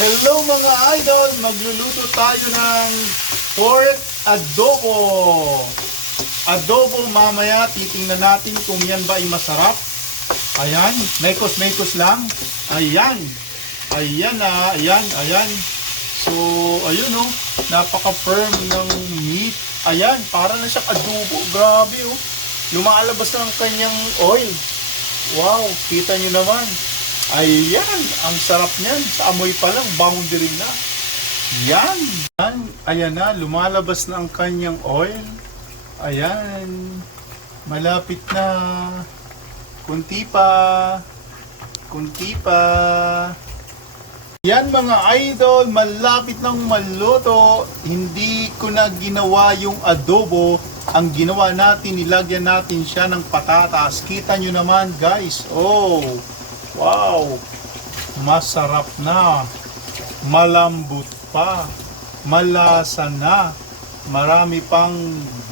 Hello mga idol! Magluluto tayo ng pork adobo. Adobo mamaya, titingnan natin kung yan ba ay masarap. Ayan, mekos-mekos lang. Ayan. Ayan na, ayan, ayan. So, ayun oh, napaka-firm ng meat. Ayan, para na siya adobo. Grabe oh. Lumalabas na ang kanyang oil. Wow, kita nyo naman. Ayan, ang sarap niyan. Sa amoy pa lang, boundary na. Yan. Yan. Ayan na, lumalabas na ang kanyang oil. Ayan. Malapit na. Kunti pa. Kunti pa. Yan mga idol, malapit ng maluto. Hindi ko na ginawa yung adobo. Ang ginawa natin, nilagyan natin siya ng patatas. Kita nyo naman guys. Oh, wow. Masarap na. Malambot pa. Malasa na. Marami pang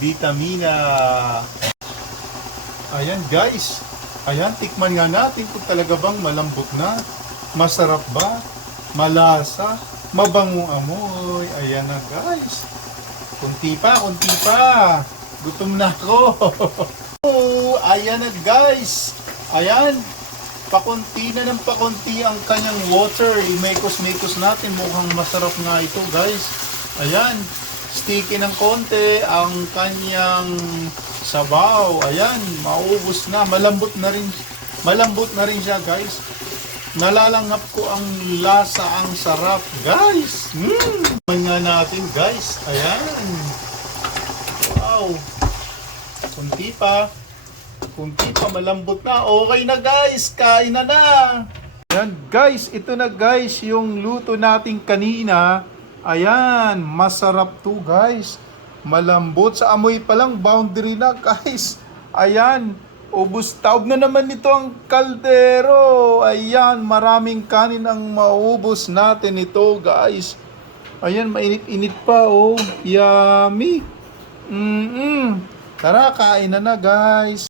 vitamina. Ayan guys. Ayan, tikman nga natin kung talaga bang malambot na. Masarap ba? Malasa? Mabangong amoy. Ayan na guys. Kunti pa, kunti pa. Gutom na ako. oh, ayan na guys. Ayan. Pakunti na ng pakunti ang kanyang water. Imekos-mekos natin. Mukhang masarap nga ito guys. Ayan. Sticky ng konti ang kanyang sabaw. Ayan. Maubos na. Malambot na rin. Malambot na rin siya guys. Nalalanghap ko ang lasa, ang sarap. Guys! Mmm! nga natin guys. Ayan. Wow. Kunti pa. Kunti pa, malambot na. Okay na guys, kain na na. Ayan guys, ito na guys yung luto natin kanina. Ayan, masarap to guys. Malambot sa amoy pa lang, boundary na guys. Ayan, ubus taob na naman nito ang kaldero. Ayan, maraming kanin ang maubos natin ito guys. Ayan, mainit-init pa oh. Yummy. Mm-mm. Tara, kain na na guys.